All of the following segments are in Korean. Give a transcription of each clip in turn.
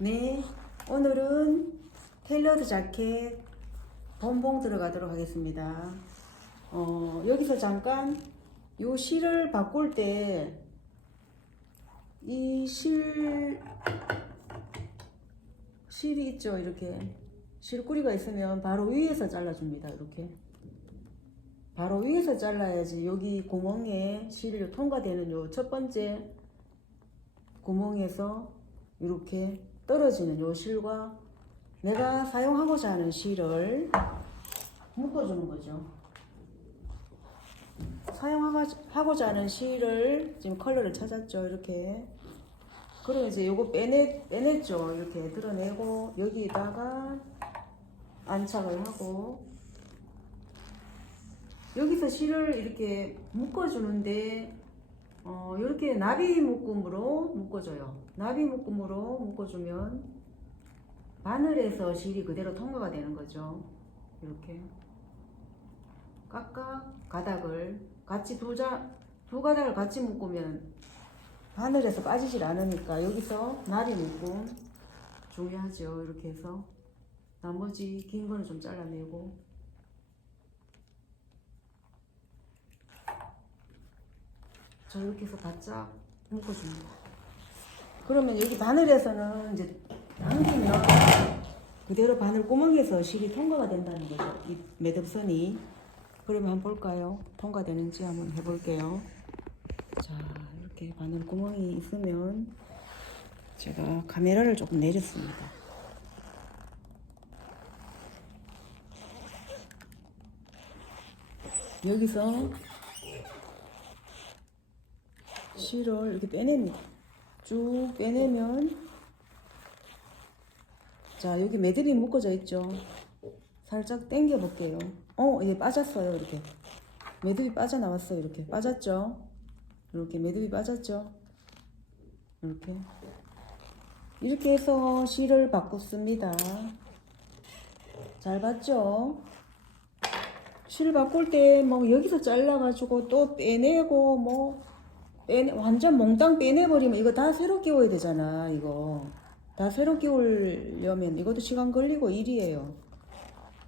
네, 오늘은 테일러드 자켓 본봉 들어가도록 하겠습니다. 여기서 잠깐 요 실을 바꿀 때 이 실이 있죠. 이렇게 실꾸리가 있으면 바로 위에서 잘라줍니다. 이렇게 바로 위에서 잘라야지 여기 구멍에 실이 통과되는 요 첫 번째 구멍에서 이렇게 떨어지는 요 실과 내가 사용하고자 하는 실을 묶어주는 거죠. 사용하고자 하는 실을 지금 컬러를 찾았죠. 이렇게. 그럼 이제 요거 빼냈죠. 이렇게 드러내고 여기에다가 안착을 하고 여기서 실을 이렇게 묶어주는데 이렇게 나비 묶음으로 묶어줘요. 나비 묶음으로 묶어주면 바늘에서 실이 그대로 통과가 되는 거죠. 이렇게 각각 가닥을 같이 두 가닥을 같이 묶으면 바늘에서 빠지질 않으니까 여기서 나비 묶음 중요하죠. 이렇게 해서 나머지 긴 거는 좀 잘라내고 자 이렇게 해서 바짝 묶어줍니다. 그러면 여기 바늘에서는 이제 당기면 그대로 바늘 구멍에서 실이 통과가 된다는 거죠. 이 매듭선이. 그러면 한번 볼까요? 통과되는지 한번 해볼게요. 자 이렇게 바늘 구멍이 있으면 제가 카메라를 조금 내렸습니다. 여기서 실을 이렇게 빼냅니다. 쭉 빼내면 자 여기 매듭이 묶어져 있죠. 살짝 당겨 볼게요. 이게 빠졌어요. 이렇게 매듭이 빠져나왔어요. 이렇게 빠졌죠. 이렇게 매듭이 빠졌죠. 이렇게 해서 실을 바꿨습니다. 잘 봤죠? 실 바꿀 때 뭐 여기서 잘라가지고 또 빼내고 완전 몽땅 빼내버리면 이거 다 새로 끼워야 되잖아. 이거 다 새로 끼우려면 이것도 시간 걸리고 일이에요.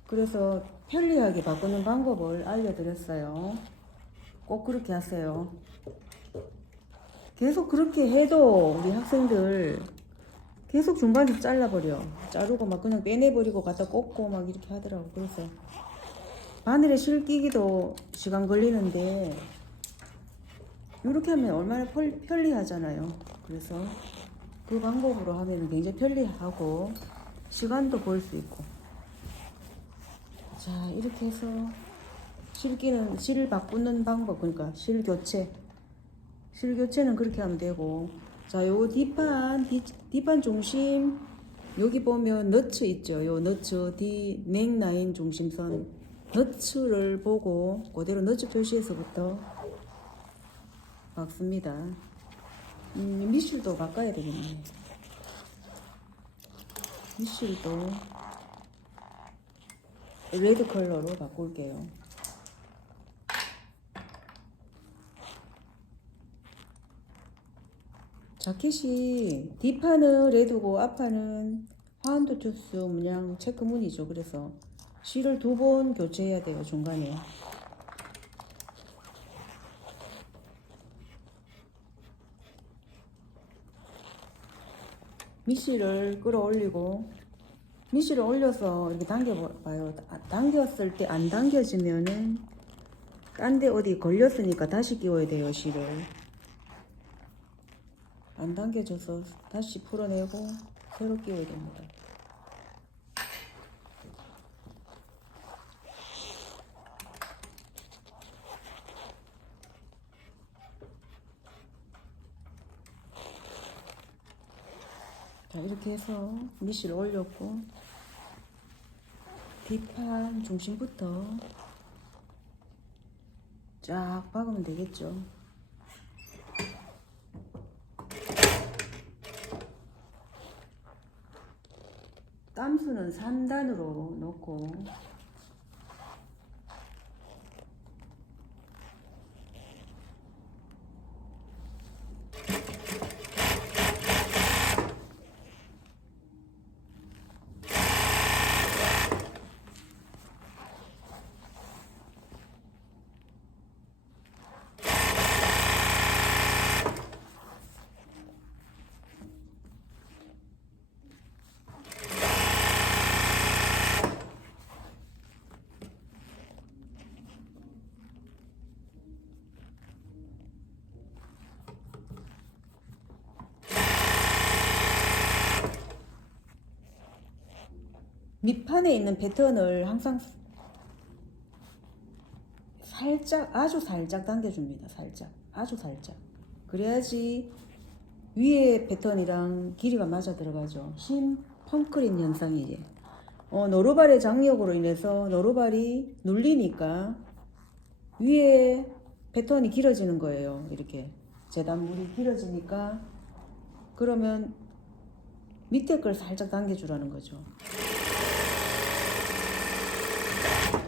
그래서 편리하게 바꾸는 방법을 알려드렸어요. 꼭 그렇게 하세요. 계속 그렇게 해도 우리 학생들 계속 중간에 잘라버려. 자르고 막 그냥 빼내버리고 갖다 꽂고 막 이렇게 하더라고. 그래서 바늘에 실 끼기도 시간 걸리는데 이렇게 하면 얼마나 편리하잖아요. 그래서 그 방법으로 하면 굉장히 편리하고 시간도 벌 수 있고. 자 이렇게 해서 실을 바꾸는 방법, 그러니까 실 교체는 그렇게 하면 되고. 자 요 뒷판 중심 여기 보면 너츠 있죠. 요 너츠 넥라인 중심선 너츠를 보고 그대로 너츠 표시에서부터 박습니다. 밑줄도 바꿔야 되겠네. 밑줄도 레드 컬러로 바꿀게요. 자켓이 뒷판은 레드고 앞판은 화한도 투스 문양 체크무늬죠. 그래서 실을 2번 교체해야 돼요. 중간에. 밑실을 끌어올리고 밑실을 올려서 이렇게 당겨봐요. 당겼을 때 안 당겨지면은 딴 데 어디 걸렸으니까 다시 끼워야 돼요. 실을 안 당겨져서 다시 풀어내고 새로 끼워야 됩니다. 자 이렇게 해서 밑실 올렸고 뒷판 중심부터 쫙 박으면 되겠죠. 땀수는 3단으로 놓고 밑판에 있는 패턴을 항상 살짝, 아주 살짝 당겨줍니다. 살짝, 아주 살짝. 그래야지 위에 패턴이랑 길이가 맞아 들어가죠. 흰 펑크린 현상이지. 노루발의 장력으로 인해서 노루발이 눌리니까 위에 패턴이 길어지는 거예요. 이렇게 재단물이 길어지니까, 그러면 밑에 걸 살짝 당겨주라는 거죠.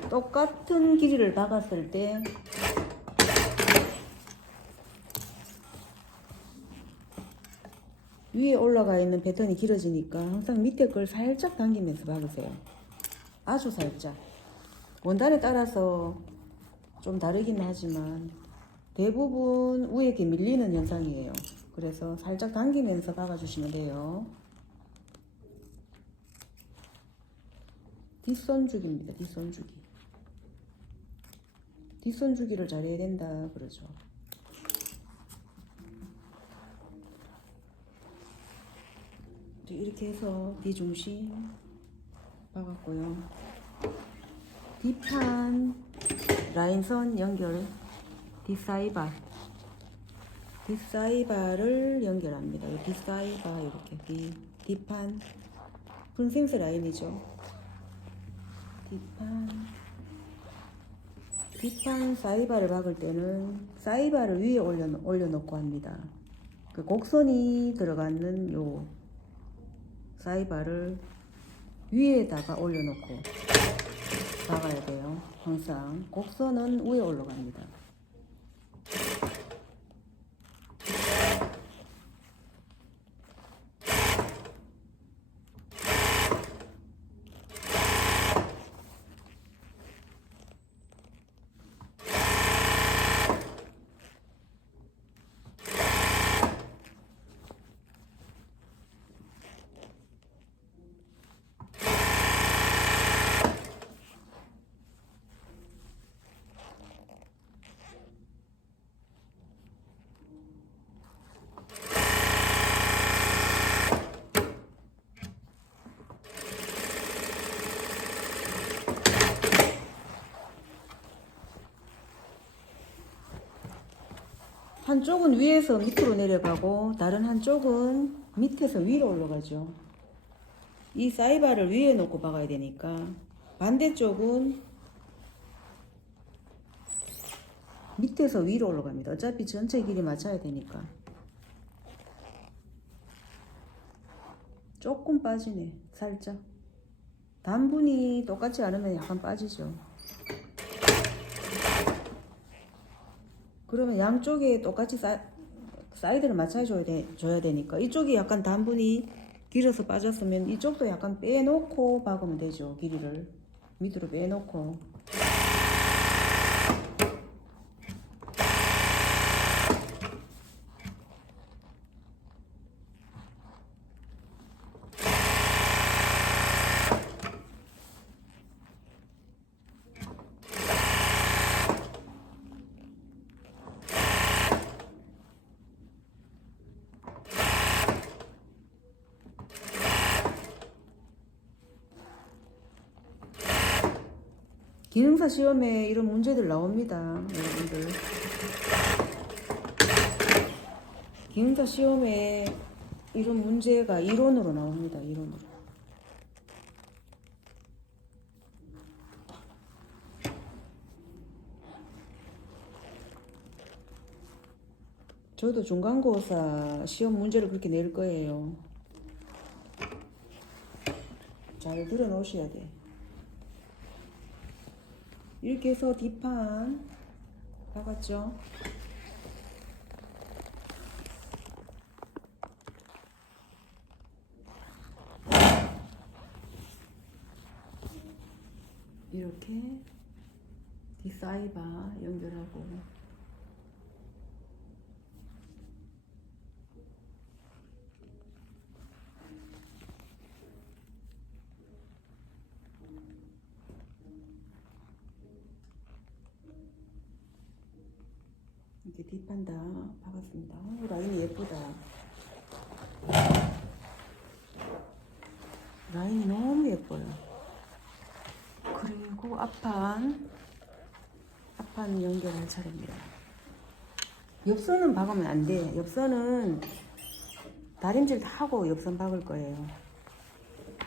똑같은 길이를 박았을 때 위에 올라가 있는 패턴이 길어지니까 항상 밑에 걸 살짝 당기면서 박으세요. 아주 살짝. 원단에 따라서 좀 다르긴 하지만 대부분 위에 이렇게 밀리는 현상이에요. 그래서 살짝 당기면서 박아주시면 돼요. 뒷손주기입니다. 뒷손주기. 뒷손주기를 잘해야 된다 그러죠. 이렇게 해서 뒤중심 박았고요. 뒷판 라인선 연결, 뒷사이바를 연결합니다. 뒷사이바 이렇게 뒷판 분생스 라인이죠. 뒷판 사이바를 박을 때는 사이바를 위에 올려놓고 합니다. 그 곡선이 들어가는 요 사이바를 위에다가 올려놓고 박아야 돼요. 항상 곡선은 위에 올라갑니다. 한쪽은 위에서 밑으로 내려가고 다른 한쪽은 밑에서 위로 올라가죠. 이 사이바를 위에 놓고 박아야 되니까 반대쪽은 밑에서 위로 올라갑니다. 어차피 전체 길이 맞춰야 되니까. 조금 빠지네. 살짝. 단분이 똑같지 않으면 약간 빠지죠. 그러면 양쪽에 똑같이 사이드를 맞춰줘야 되니까 이쪽이 약간 단분이 길어서 빠졌으면 이쪽도 약간 빼놓고 박으면 되죠. 길이를 밑으로 빼놓고. 기능사 시험에 이런 문제들 나옵니다, 여러분들. 기능사 시험에 이런 문제가 이론으로 나옵니다, 이론으로. 저도 중간고사 시험 문제를 그렇게 낼 거예요. 잘 들어 놓으셔야 돼. 이렇게 해서 뒷판 박았죠. 이렇게 뒷사이바 연결하고 이렇게 뒷판 다 박았습니다. 라인이 예쁘다. 라인이 너무 예뻐요. 그리고 앞판 연결할 차례입니다. 옆선은 박으면 안 돼. 옆선은 다림질 다 하고 옆선 박을 거예요.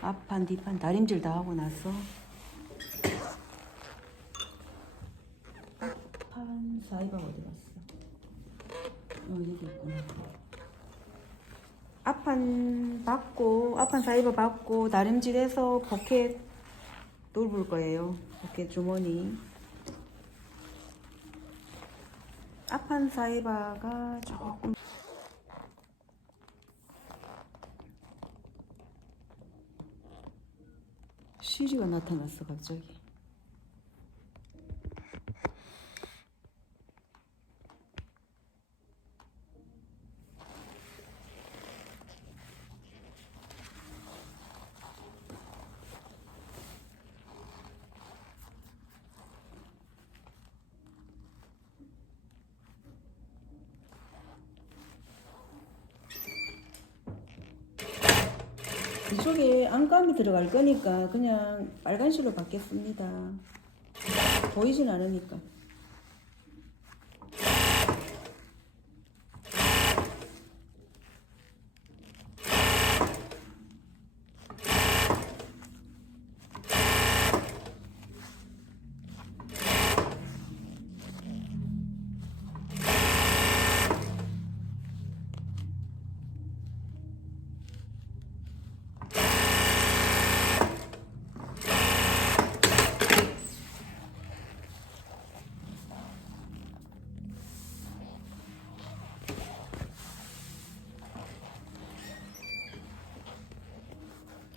앞판 뒷판 다림질 다 하고 나서 앞판 사이버 어디 갔어? 여기 있구나. 앞판 받고 앞판 사이버 받고 다림질해서 포켓 뚫을 거예요. 포켓 주머니. 앞판 사이버가 조금 시리가 나타났어 갑자기. 이쪽에 안감이 들어갈 거니까 그냥 빨간 실로 받겠습니다. 보이진 않으니까.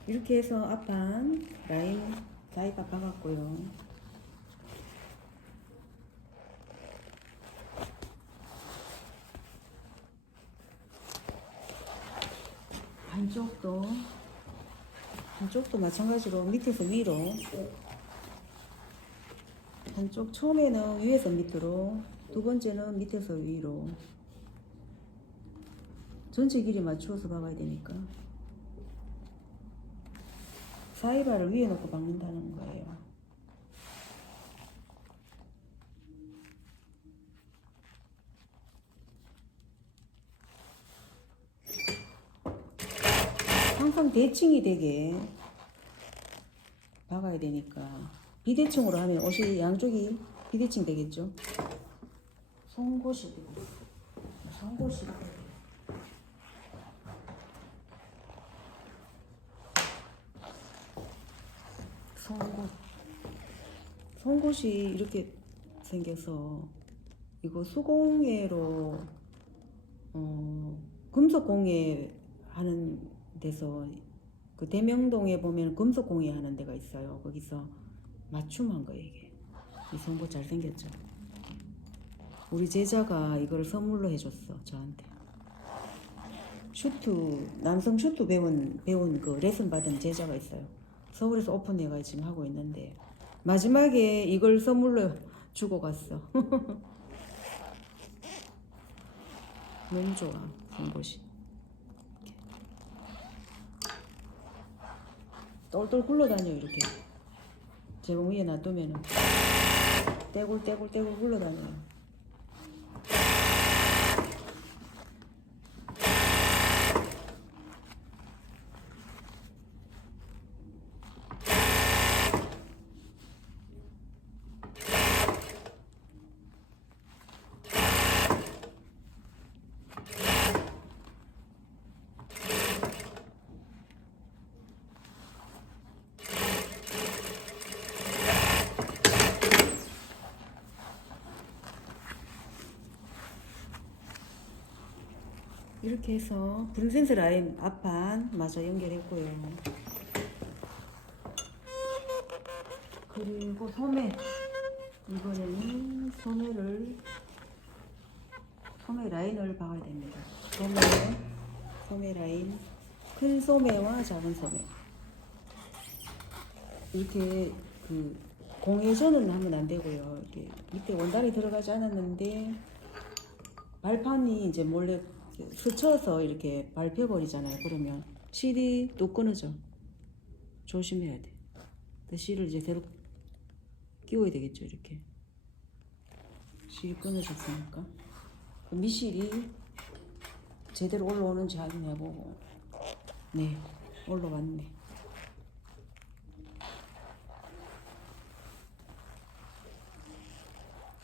이렇게 해서 앞판 라인 사이가 박았고요. 한쪽도 마찬가지로 밑에서 위로, 한쪽 처음에는 위에서 밑으로, 두 번째는 밑에서 위로. 전체 길이 맞추어서 박아야 되니까 사이바를 위에 놓고 박는다는 거예요. 항상 대칭이 되게 박아야 되니까 비대칭으로 하면 옷이 양쪽이 비대칭 되겠죠. 송곳이 송곳이 이렇게 생겨서 이거 수공예로 금속공예 하는 데서 그 대명동에 보면 금속공예 하는 데가 있어요. 거기서 맞춤한 거예요. 이게 이 송곳 잘생겼죠. 우리 제자가 이걸 선물로 해줬어 저한테. 남성 슈트 배운 그 레슨 받은 제자가 있어요. 서울에서 오픈해가 지금 하고 있는데 마지막에 이걸 선물로 주고 갔어. 너무 좋아 송곳이. 똘똘 굴러다녀. 이렇게 제공 위에 놔두면은 떼굴 굴러다녀요. 이렇게 해서 분센스 라인 앞판 마저 연결했고요. 그리고 소매, 이번에는 소매 라인을 박아야 됩니다. 소매 라인, 큰 소매와 작은 소매. 이렇게 그 공회전은 하면 안 되고요. 이렇게 밑에 원단이 들어가지 않았는데 발판이 이제 몰래 스쳐서 이렇게 밟혀버리잖아요. 그러면 실이 또 끊어져. 조심해야 돼. 실을 이제 끼워야 되겠죠. 이렇게 실이 끊어졌으니까 그 미실이 제대로 올라오는지 확인해보고. 네, 올라왔네.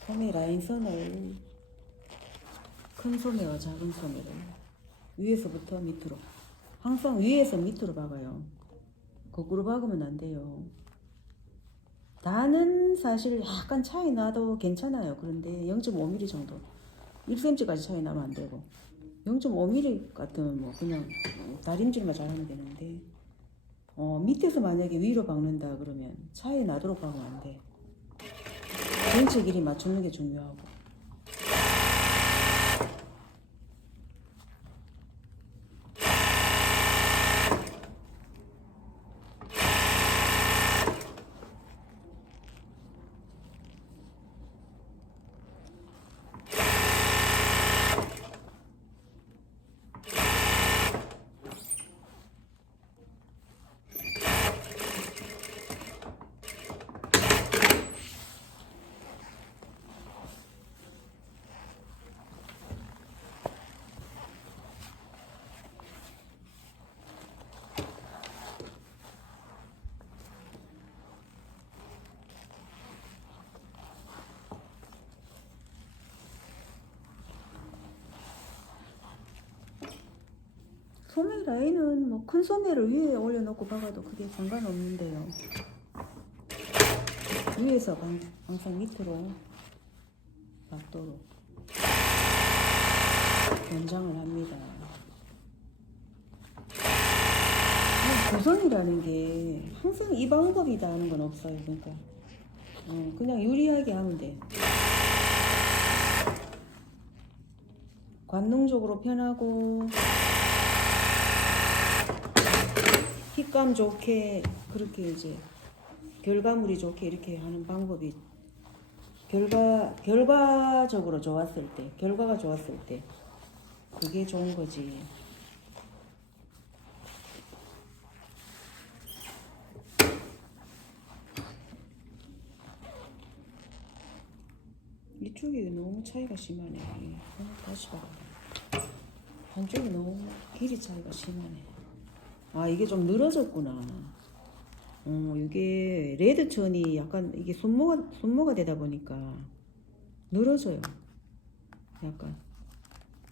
소매 라인선을 큰 소매와 작은 소매를 위에서부터 밑으로, 항상 위에서 밑으로 박아요. 거꾸로 박으면 안 돼요. 단은 사실 약간 차이 나도 괜찮아요. 그런데 0.5mm 정도, 1cm까지 차이 나면 안 되고 0.5mm 같으면 뭐 그냥 다림질만 잘하면 되는데 밑에서 만약에 위로 박는다 그러면 차이 나도록 박으면 안 돼. 전체 길이 맞추는 게 중요하고. 소매 라인은 뭐 큰 소매를 위에 올려놓고 박아도 크게 상관없는데요. 위에서 항상 밑으로 박도록 연장을 합니다. 고정이라는 게 항상 이 방법이다 하는 건 없어요. 그러니까 그냥 유리하게 하면 돼. 관능적으로 편하고 핏감 좋게, 그렇게 이제 결과물이 좋게 이렇게 하는 방법이 결과적으로 좋았을 때, 결과가 좋았을 때 그게 좋은 거지. 이쪽이 너무 차이가 심하네. 다시 봐봐. 한쪽이 너무 길이 차이가 심하네. 아, 이게 좀 늘어졌구나. 이게 레드천이 약간 이게 손모가 되다 보니까 늘어져요. 약간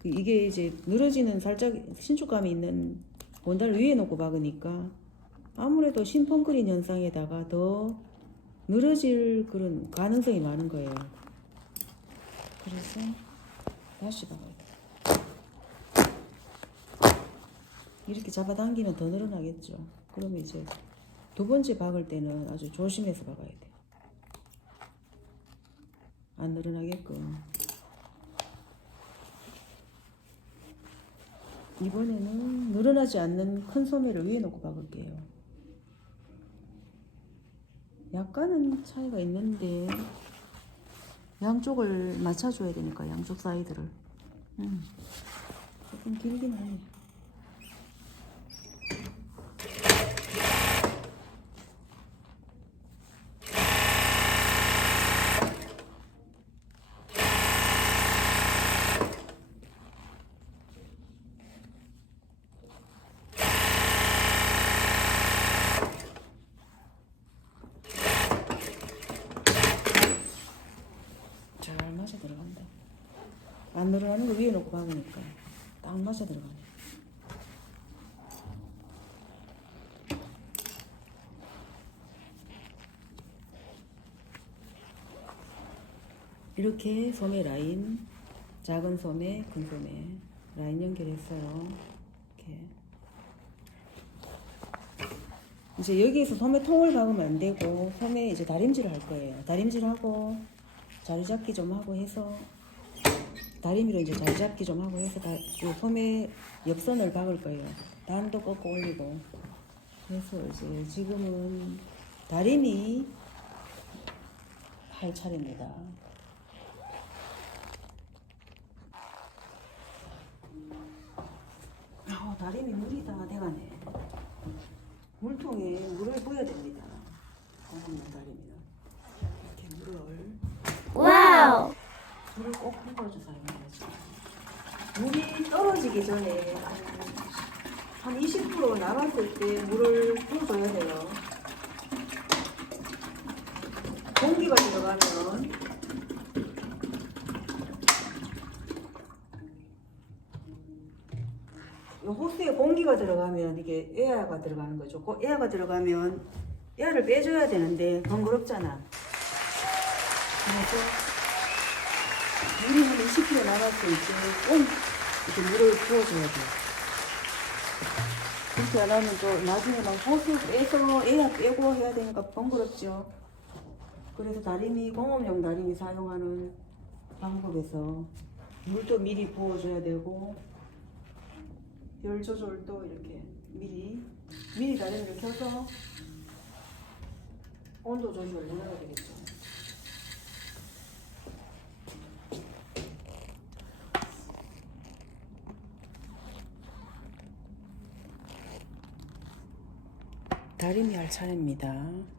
이게 이제 늘어지는 살짝 신축감이 있는 원단을 위에 놓고 박으니까 아무래도 심펑크린 현상에다가 더 늘어질 그런 가능성이 많은 거예요. 그래서 다시 박아야 돼. 이렇게 잡아당기면 더 늘어나겠죠. 그러면 이제 두 번째 박을 때는 아주 조심해서 박아야 돼. 안 늘어나게끔. 이번에는 늘어나지 않는 큰 소매를 위에 놓고 박을게요. 약간은 차이가 있는데 양쪽을 맞춰줘야 되니까, 양쪽 사이드를. 조금 길긴 하네. 잘 맞아 들어간다. 안 늘어나는 거 위에 놓고 박으니까 딱 맞아 들어가네. 이렇게 소매 라인, 작은 소매, 큰 소매 라인 연결했어요. 이렇게. 이제 여기에서 소매 통을 박으면 안 되고 소매 이제 다림질을 할 거예요. 다림질하고 자리 잡기 좀 하고 해서, 다리미로 이제 자리 잡기 좀 하고 해서 요 소매 옆선을 박을 거예요. 단도 꺾고 올리고. 그래서 이제 지금은 다리미 할 차례입니다. 다리미 물이 다 돼가네. 물통에 물을 부어야 됩니다. 고맙는 다리미는. 이렇게 물이 떨어지기 전에 한 20% 남았을 때 물을 부어줘야 돼요. 공기가 들어가면 이 호스에 공기가 들어가면 이게 에어가 들어가는 거죠. 그 에어가 들어가면 에어를 빼줘야 되는데 번거롭잖아. 그래서 물이 한 20kg 남았을 때 이렇게 물을 부어줘야 돼. 그렇게 안 하면 또 나중에 막 호스 빼서 에어 빼고 해야 되니까 번거롭죠. 그래서 다리미, 공업용 다리미 사용하는 방법에서 물도 미리 부어줘야 되고 열 조절도 이렇게 미리 다리미를 켜서 온도 조절을 해놔야 되겠죠. 다리미 할 차례입니다.